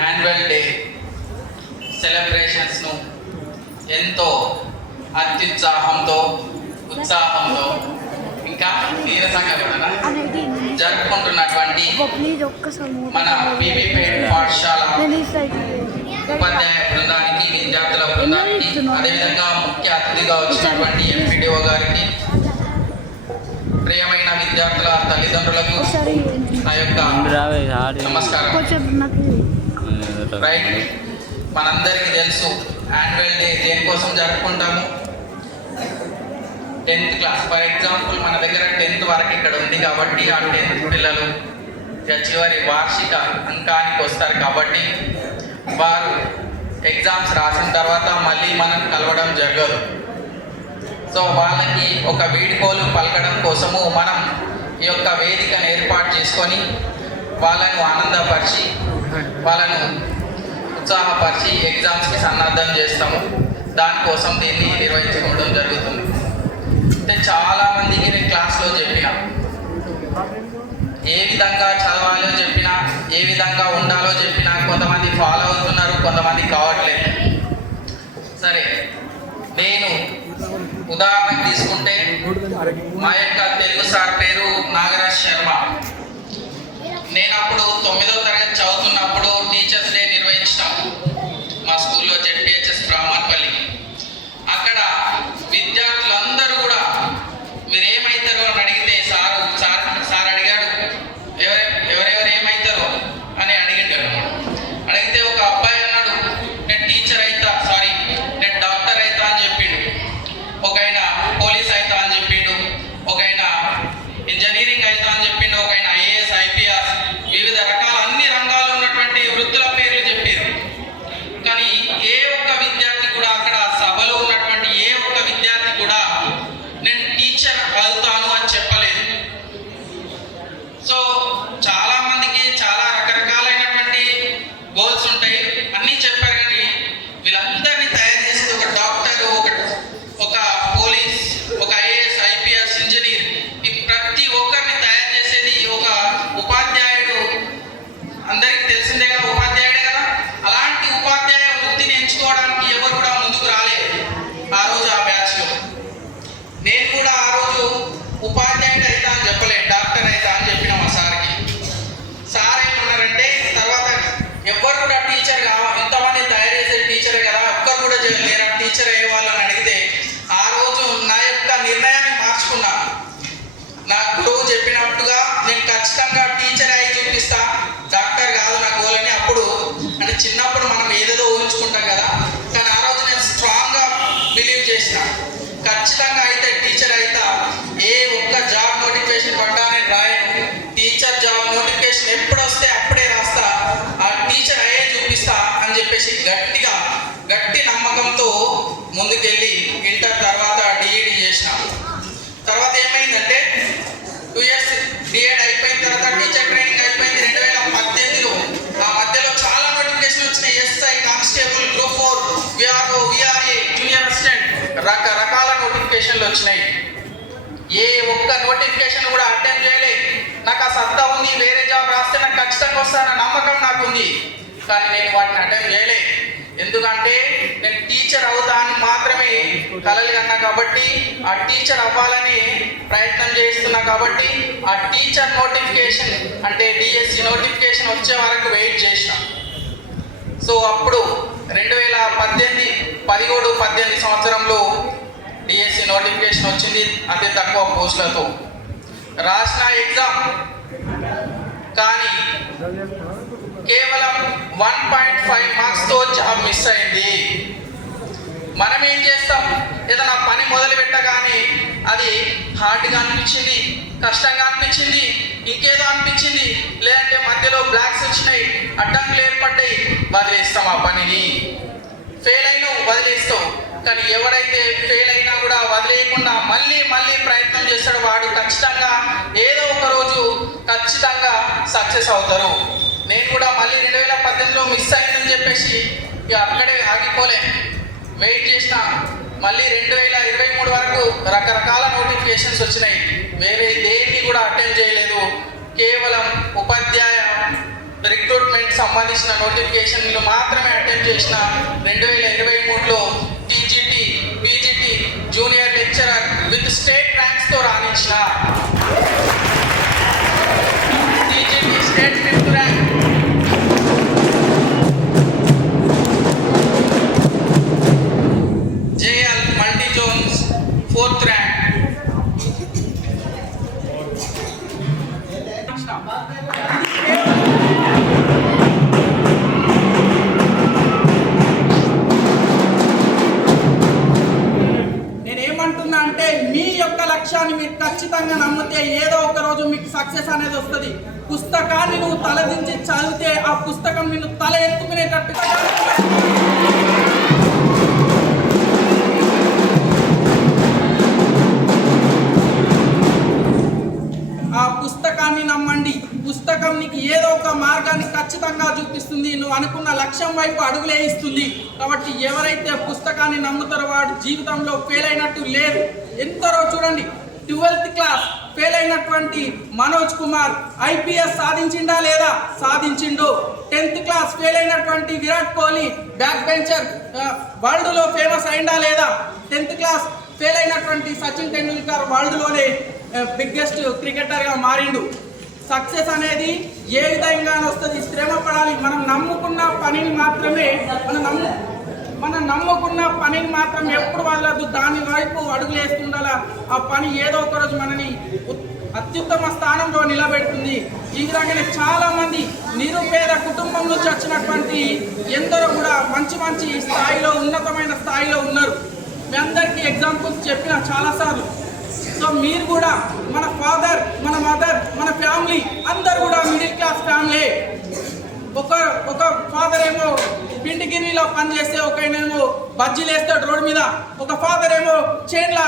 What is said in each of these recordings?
Annual day సెలబ్రేషన్స్ను ఎంతో అత్యుత్సాహంతో ఉత్సాహంతో ఇంకా నీరసంగా కూడా జరుపుకుంటున్నటువంటి మన బీబీపేట్ పాఠశాల ఉపాధ్యాయ బృందానికి, విద్యార్థుల బృందానికి, అదేవిధంగా ముఖ్య అతిథిగా వచ్చినటువంటి ఎంపీడీఓ గారికి, ప్రియమైన విద్యార్థుల తల్లిదండ్రులకు నా యొక్క నమస్కారం. రైట్, మనందరికీ తెలుసు యాన్యువల్ డే దేనికోసం జరుపుకుంటాము. 10th క్లాస్ ఫర్ ఎగ్జాంపుల్ మన దగ్గర 10th వరకు ఇక్కడ ఉంది కాబట్టి ఆ 10th పిల్లలు చివరి వార్షిక అంకానికి వస్తారు కాబట్టి వారు ఎగ్జామ్స్ రాసిన తర్వాత మళ్ళీ మనం కలవడం జరగదు. సో వాళ్ళకి ఒక వీడ్కోలు పలకడం కోసము మనం ఈ యొక్క వేదికను ఏర్పాటు చేసుకొని వాళ్ళను ఆనందపరిచి వాళ్ళను ఉత్సాహపరిచి ఎగ్జామ్స్కి సన్నద్ధం చేస్తాము. దానికోసం దీన్ని నిర్వహించుకోవడం జరుగుతుంది. అంటే చాలామందికి నేను క్లాస్లో చెప్పిన, ఏ విధంగా చదవాలో చెప్పినా, ఏ విధంగా ఉండాలో చెప్పినా కొంతమంది ఫాలో అవుతున్నారు, కొంతమంది కావట్లేదు. సరే, నేను ఉదాహరణ తీసుకుంటే మా యొక్క తెలుగు సార్ పేరు నాగరాజ్ శర్మ. నేను అప్పుడు 9వ తరగతి చదువుతున్నప్పుడు టీచర్స్ డే నిర్వహించాము మా స్కూల్లో, జెడ్పిహెచ్ఎస్ బ్రాహ్మణపల్లి. అక్కడ విద్యార్థులందరూ కూడా మీరు ఏమవుతారో అని అడిగితే సార్ అడిగాడు, ఎవరెవరు ఏమవుతారో అని అడిగిండు. అడిగితే ఒక అబ్బాయి అన్నాడు, నేను టీచర్ అవుతా, నేను డాక్టర్ అవుతా అని చెప్పిండు. ఒక ఆయన పోలీస్ అవుతా అని చెప్పిండు, ఒక ఆయన ఇంజనీరింగ్ అవుతా అని చెప్పిండు, ఒక ఆయన ఐఏఎస్, ఐపీఎస్, వివిధ రకాల అన్ని రంగాల్లో ఉన్నటువంటి వృత్తుల పేర్లు చెప్పారు. కానీ ఏ ఒక్క విద్యార్థి కూడా, అక్కడ సభలో ఉన్నటువంటి ఏ ఒక్క విద్యార్థి కూడా నేను టీచర్ అవుతాను అని చెప్పలేదు. సో చాలా మందికి చాలా రకరకాలైనటువంటి గోల్స్ ఉంటాయి, అన్నీ చెప్పారు. కానీ వీళ్ళందరినీ తయారు చేసేది ఒక డాక్టర్, ఒక పోలీస్, ఒక ఐఏఎస్, ఐపీఎస్, ఇంజనీర్, ఈ ప్రతి ఒక్కరిని తయారు చేసేది ఒక ఉపాధ్యాయుడు. అందరికీ తెలిసిందేగా ఉపాధ్యాయుడే కదా. అలాంటి ఉపాధ్యాయ వృత్తిని ఎంచుకోవడానికి ఎవరు కూడా ముందుకు రాలేదు ఆ రోజు ఆ బ్యాచ్లో. నేను కూడా ఆ రోజు ఉపాధ్యాయుడు అవుతా అని చెప్పలేదు, డాక్టర్ అవుతా అని చెప్పిన మా సార్కి. సార్ ఏమన్నారంటే, తర్వాత ఎవరు కూడా టీచర్ కావాలి, ఇంతమంది తయారు చేసే టీచరే కదా, ఒక్కరు కూడా లేరా టీచర్ అయ్యే వాళ్ళని అడిగితే ఆ రోజు నా యొక్క నిర్ణయాన్ని మార్చుకున్నా. నా గురువు చెప్పినట్టుగా నేను ఖచ్చితంగా టీచర్ అయి చూపిస్తా, డాక్టర్ కాదు నా గోల్ అని. అప్పుడు అంటే చిన్నప్పుడు మనం ఏదేదో ఊహించుకుంటాం కదా, కానీ ఆ రోజు నేను స్ట్రాంగ్గా బిలీవ్ చేసిన, ఖచ్చితంగా అయితే టీచర్ అయితా. ఏ ఒక్క జాబ్ నోటిఫికేషన్ పడ్డా నేను రాయను, టీచర్ జాబ్ నోటిఫికేషన్ ఎప్పుడు వస్తే అప్పుడే రాస్తా, ఆ టీచర్ అయ్యే చూపిస్తా అని చెప్పేసి గట్టి నమ్మకంతో ముందుకెళ్ళి ఇంటర్ తర్వాత డిఈడి చేసిన. తర్వాత ఏమైందంటే 2 years డిఎడ్ అయిపోయిన తర్వాత టీచర్ ట్రైనింగ్ అయిపోయింది 2018లో. ఆ మధ్యలో చాలా నోటిఫికేషన్ వచ్చినాయి, SI, constable, group 4, VRO, VRA, junior assistant, రకరకాల నోటిఫికేషన్లు వచ్చినాయి. ఏ ఒక్క నోటిఫికేషన్ కూడా అటెంప్ట్ చేయలే. నాకు ఆ సత్తా ఉంది, వేరే జాబ్ రాస్తే నాకు ఖచ్చితంగా వస్తాన నమ్మకం నాకు ఉంది, కానీ నేను వాటిని అటెంప్ట్ చేయలే. ఎందుకంటే నేను టీచర్ అవుతా అని మాత్రమే కలలు కన్నా కాబట్టి, ఆ టీచర్ అవ్వాలని ప్రయత్నం చేస్తున్నా కాబట్టి, ఆ టీచర్ నోటిఫికేషన్ అంటే డిఎస్సి నోటిఫికేషన్ వచ్చే వరకు వెయిట్ చేసిన. సో అప్పుడు 2017 సంవత్సరంలో డిఎస్సి నోటిఫికేషన్ వచ్చింది, అతి తక్కువ పోస్టులతో రాసిన ఎగ్జామ్. కానీ కేవలం 1.5 మార్క్స్తో జాబ్ మిస్ అయింది. మనం ఏం చేస్తాం, ఏదైనా పని మొదలు పెట్టగానే అది హార్డ్గా అనిపించింది, కష్టంగా అనిపించింది, ఇంకేదో అనిపించింది, లేదంటే మధ్యలో బ్లాక్స్ వచ్చినాయి, అడ్డంకులు ఏర్పడ్డాయి, వదిలేస్తాం ఆ పనిని. ఫెయిల్ అయినా వదిలేస్తాం. కానీ ఎవడైతే ఫెయిల్ అయినా కూడా వదిలేయకుండా మళ్ళీ ప్రయత్నం చేస్తాడో వాడు ఖచ్చితంగా ఏదో ఒక రోజు ఖచ్చితంగా సక్సెస్ అవుతారు. నేను కూడా మళ్ళీ 2018లో మిస్ అయిందని చెప్పేసి ఇక అక్కడే ఆగిపోలే, వెయిట్ చేసిన. మళ్ళీ 2023 వరకు రకరకాల నోటిఫికేషన్స్ వచ్చినాయి, వేరే దేన్ని కూడా అటెండ్ చేయలేదు. కేవలం ఉపాధ్యాయ రిక్రూట్మెంట్ సంబంధించిన నోటిఫికేషన్లు మాత్రమే అటెండ్ చేసిన 2023లో TGT PGT junior lecturer with state ర్యాంక్స్తో రాణించిన TGT state 5th rank, JL multi zones 4th rank. నేనేమంటున్నా అంటే మీ యొక్క లక్ష్యాన్ని మీరు ఖచ్చితంగా నమ్మితే ఏదో ఒక రోజు మీకు సక్సెస్ అనేది వస్తుంది. పుస్తకాన్ని నువ్వు తలదించి చదివితే ఆ పుస్తకం నిన్ను తల ఎత్తుకునేటట్టుగా ఆ పుస్తకాన్ని నమ్మండి. పుస్తకం నీకు ఏదో ఒక మార్గాన్ని ఖచ్చితంగా చూపిస్తుంది. నువ్వు అనుకున్న లక్ష్యం వైపు అడుగులేయిస్తుంది. కాబట్టి ఎవరైతే పుస్తకాన్ని నమ్ముతారో వాడు జీవితంలో ఫెయిల్ అయినట్టు లేదు. ఎంతరో చూడండి, 12th క్లాస్ ఫెయిల్ అయినటువంటి మనోజ్ కుమార్ IPS సాధించిండా లేదా? సాధించిండు. 10th క్లాస్ ఫెయిల్ అయినటువంటి విరాట్ కోహ్లీ బ్యాక్ బెంచర్ వరల్డ్లో ఫేమస్ అయిందా లేదా? 10th క్లాస్ ఫెయిల్ అయినటువంటి సచిన్ టెండూల్కర్ వరల్డ్లోనే బిగ్గెస్ట్ క్రికెటర్గా మారిండు. సక్సెస్ అనేది ఏ విధంగా వస్తుంది? శ్రమ పడాలి. మనం నమ్ముకున్న పనిని మాత్రమే ఎప్పుడు వదలద్దు. దాని వైపు అడుగులు వేస్తుండాలా. ఆ పని ఏదో ఒక రోజు మనని అత్యుత్తమ స్థానంలో నిలబెడుతుంది. ఈ విధంగానే చాలా మంది నిరుపేద కుటుంబం నుంచి వచ్చినటువంటి ఎందరో కూడా మంచి మంచి స్థాయిలో, ఉన్నతమైన స్థాయిలో ఉన్నారు. మీ అందరికీ ఎగ్జాంపుల్స్ చెప్పిన చాలాసార్లు. సో మీరు కూడా, మన ఫాదర్, మన మదర్, మన ఫ్యామిలీ అందరు కూడా మిడిల్ క్లాస్ ఫ్యామిలీ. ఒక ఫాదర్ ఏమో పిండిగిరిలో పనిచేస్తే, ఒకనేమో బజ్జీలు వేస్తాడు రోడ్డు మీద. ఒక ఫాదర్ ఏమో చేన్ల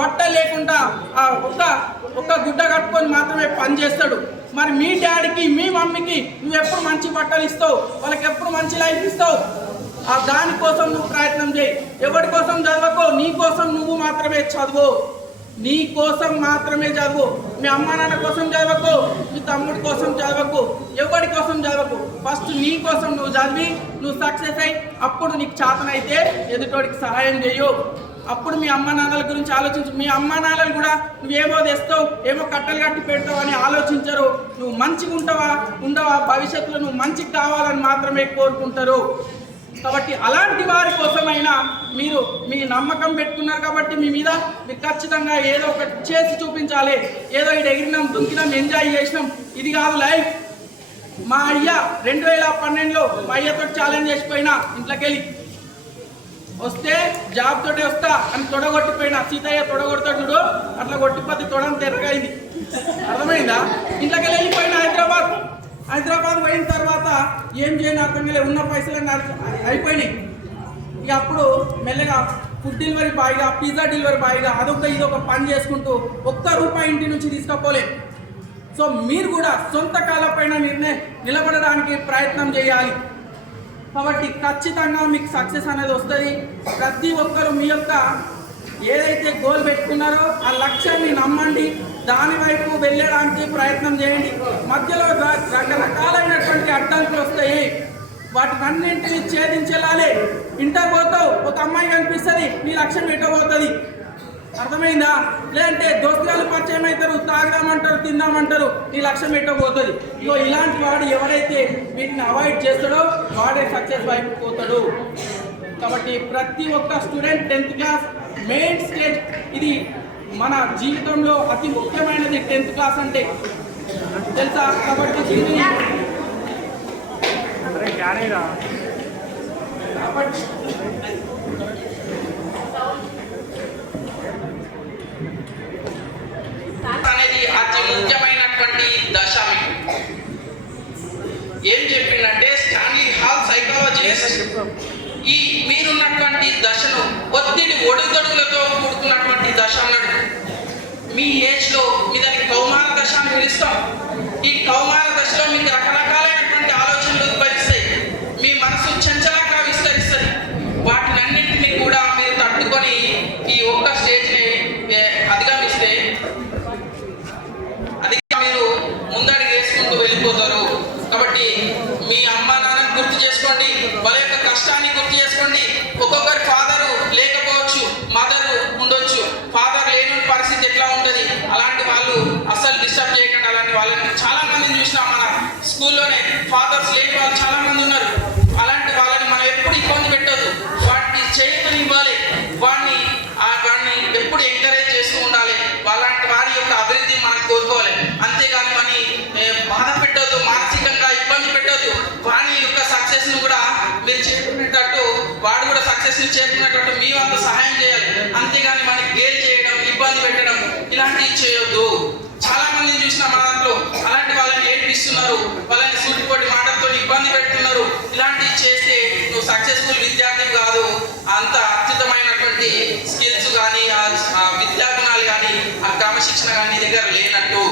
బట్ట లేకుండా ఒక గుడ్డ కట్టుకొని మాత్రమే పని చేస్తాడు. మరి మీ డాడీకి, మీ మమ్మీకి నువ్వు ఎప్పుడు మంచి బట్టలు ఇస్తావు? వాళ్ళకి ఎప్పుడు మంచి లైఫ్ ఇస్తావు? దానికోసం నువ్వు ప్రయత్నం చేయి. ఎవరి కోసం చదవకో, నీ కోసం నువ్వు మాత్రమే చదువు. నీ కోసం మాత్రమే చదువు. మీ అమ్మ నాన్న కోసం చదవకు, మీ తమ్ముడి కోసం చదవకు, ఎవరి కోసం చదవకు. ఫస్ట్ నీ కోసం నువ్వు చదివి నువ్వు సక్సెస్ అయ్యి అప్పుడు నీకు చేతనైతే ఎదుటోడికి సహాయం చేయు. అప్పుడు మీ అమ్మ నాన్నల గురించి ఆలోచించు. మీ అమ్మ నాన్నలు కూడా నువ్వేమో తెస్తావు, ఏమో కట్టలు కట్టి పెడతావు అని ఆలోచించరు. నువ్వు మంచిగా ఉండవా, భవిష్యత్తులో నువ్వు మంచిగా కావాలని మాత్రమే కోరుకుంటారు. కాబట్టి అలాంటి వారి కోసమైనా మీరు మీ నమ్మకం పెట్టుకున్నారు కాబట్టి మీ మీద మీరు ఖచ్చితంగా ఏదో ఒకటి చేసి చూపించాలి. ఏదో ఇది ఎగిరినాం, దుంకినాం, ఎంజాయ్ చేసినాం, ఇది కాదు లైఫ్. మా అయ్య 2012లో మా అయ్యతో ఛాలెంజ్ చేసిపోయినా, ఇంట్లోకి వెళ్ళి వస్తే జాబ్ తోటే వస్తా అని తొడగొట్టిపోయినా. సీతయ్య తొడగొడతాడు చూడు, అట్లా కొట్టిపోతే తొడని తెరగైంది. అర్థమైందా? ఇంట్లోకి వెళ్ళిపోయినా హైదరాబాద్ పోయిన తర్వాత ఏం చేయని అర్థం లేదు. ఉన్న పైసలు అయిపోయినాయి. ఇక అప్పుడు మెల్లగా ఫుడ్ డెలివరీ బాయ్గా, పిజ్జా డెలివరీ బాయ్గా ఇదొక పని చేసుకుంటూ ₹1 ఇంటి నుంచి తీసుకోపోలే. సో మీరు కూడా సొంత కాళ్ళపైన నిలబడడానికి ప్రయత్నం చేయాలి. కాబట్టి ఖచ్చితంగా మీకు సక్సెస్ అనేది వస్తుంది. ప్రతి ఒక్కరు మీ యొక్క ఏదైతే గోల్ పెట్టుకున్నారో ఆ లక్ష్యాన్ని నమ్మండి, దాని వైపు వెళ్ళడానికి ప్రయత్నం చేయండి. మధ్యలో రకరకాలైనటువంటి అడ్డంకులు వస్తాయి, వాటినన్నింటినీ ఛేదించేలాలే. ఇంటర్ పోతావు, ఒక అమ్మాయి కనిపిస్తుంది, నీ లక్ష్యం ఎటో పోతుంది. అర్థమైందా? లేదంటే దోస్తులు పరిచయం అవుతారు, తాగదామంటారు, తిందామంటారు, నీ లక్ష్యం ఎటో పోతుంది. ఇగో ఇలాంటి వాడు ఎవరైతే వీటిని అవాయిడ్ చేస్తాడో వాడే సక్సెస్ వైపు పోతాడు. కాబట్టి ప్రతి ఒక్క student 10th class main stage, ఇది మన జీవితంలో అతి ముఖ్యమైనది. 10th క్లాస్ అంటే తెలుసా? కాబట్టి దీన్ని అనేది అతి ముఖ్యమైనటువంటి దశ. ఏం చెప్పిందంటే స్టాన్లీ హాల్ సైకాలజిస్ట్ ఈ మీరున్నటువంటి దశను ఒడిదొడుగులతో కూడుకున్నటువంటి దశ అన్నాడు. మీ ఏజ్లో మీ దానికి కౌమార దశ అని పిలుస్తాం. ఈ కౌమార దశలో మీకు రకరకాలైనటువంటి ఆలోచనలు ఉద్భవిస్తాయి. మీ మనసు చంచలంగా విస్తరిస్తుంది. వాటినన్నింటినీ కూడా మీరు తట్టుకొని ఈ ఒక్క స్టేజ్ని అధిగమిస్తే అది మీరు ముందడుగు వేసుకుంటూ వెళ్ళిపోతారు. కాబట్టి మీ అమ్మ నాన్నని గుర్తు చేసుకోండి, వాళ్ళ యొక్క కష్టాన్ని గుర్తు చేసుకోండి. ఒక్కొక్కరి ఫాదరు లేకపోవచ్చు, మదరు ఉండొచ్చు. ఫాదర్ లేని పరిస్థితి ఎట్లా ఉంటుంది, అలాంటి వాళ్ళు అస్సలు డిస్టర్బ్ చేయకండి. అలాంటి వాళ్ళని చాలా మందిని చూసినాం మన స్కూల్లోనే. ఫాదర్స్ లేని వాళ్ళు చాలా మంది ఉన్నారు. అలాంటి వాళ్ళని మనం ఎప్పుడు ఇబ్బంది పెట్టొద్దు, వాటిని చేతులు ఇవ్వాలి, వాడిని ఎప్పుడు ఎంకరేజ్ చేస్తూ ఉండాలి. అలాంటి వారి యొక్క అభివృద్ధి మనం కోరుకోవాలి. అంతేగాని వాడిని బాధ పెట్టొద్దు, మానసికంగా ఇబ్బంది పెట్టొద్దు. వాని యొక్క సక్సెస్ ను కూడా మీరు చేరుకునేటట్టు, వాడు కూడా సక్సెస్ ని చేరుకునేటట్టు మీ వంత సహాయం చేయాలి. అంతేగాని మనకి గేల్ చేయడం, ఇబ్బంది పెట్టడం ఇలాంటివి చేయొద్దు. చాలా మందిని చూసిన మన దాంట్లో అలాంటి వాళ్ళని ఏడిపిస్తున్నారు, వాళ్ళని సూటిపోటి మాటలతో ఇబ్బంది పెడుతున్నారు. ఇలాంటివి చేస్తే నువ్వు సక్సెస్ఫుల్ విద్యార్థి కాదు. అంత అద్భుతమైనటువంటి స్కిల్స్ కానీ, ఆ విద్యా గుణాలు కానీ, ఆ క్రమశిక్షణ కానీ నీ దగ్గర లేనట్టు.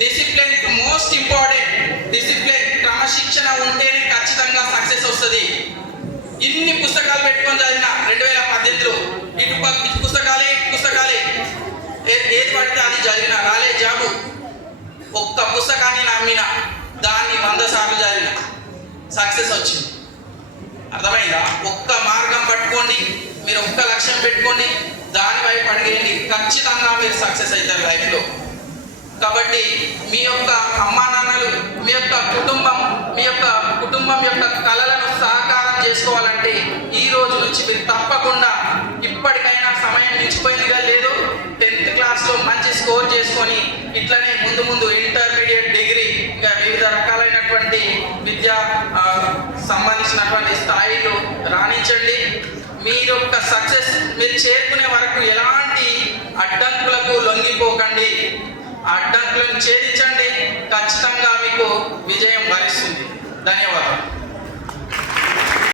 Discipline is most important. Discipline, క్రమశిక్షణ ఉంటేనే ఖచ్చితంగా సక్సెస్ వస్తుంది. ఇన్ని పుస్తకాలు పెట్టుకొని చదివిన 2018లో ఇటు పుస్తకాలే ఏది పడితే అది చదివిన, రాలే జాబు. ఒక్క పుస్తకాన్ని నమ్మిన, దాన్ని 100 సార్లు చదివిన, సక్సెస్ వచ్చింది. అర్థమైందా? ఒక్క మార్గం పట్టుకోండి, మీరు ఒక్క లక్ష్యం పెట్టుకోండి, దాని వైపు అడిగేయండి, ఖచ్చితంగా మీరు సక్సెస్ అవుతారు లైఫ్లో. కాబట్టి మీ యొక్క అమ్మా నాన్నలు, మీ యొక్క కుటుంబం యొక్క కలలను సాకారం చేసుకోవాలంటే ఈ రోజు నుంచి మీరు తప్పకుండా, ఇప్పటికైనా సమయం మించిపోయిందిగా లేదు, 10th క్లాస్లో మంచి స్కోర్ చేసుకొని ఇట్లనే ముందు ఇంటర్మీడియట్, డిగ్రీ, ఇంకా వివిధ రకాలైనటువంటి విద్యా సంబంధించినటువంటి స్థాయిలో రాణించండి. మీరు యొక్క సక్సెస్ మీరు చేరుకునే వరకు ఎలాంటి అడ్డంకులకు లొంగిపోకండి. అడ్డంకులను ఛేదించండి, ఖచ్చితంగా మీకు విజయం వరిస్తుంది. ధన్యవాదాలు.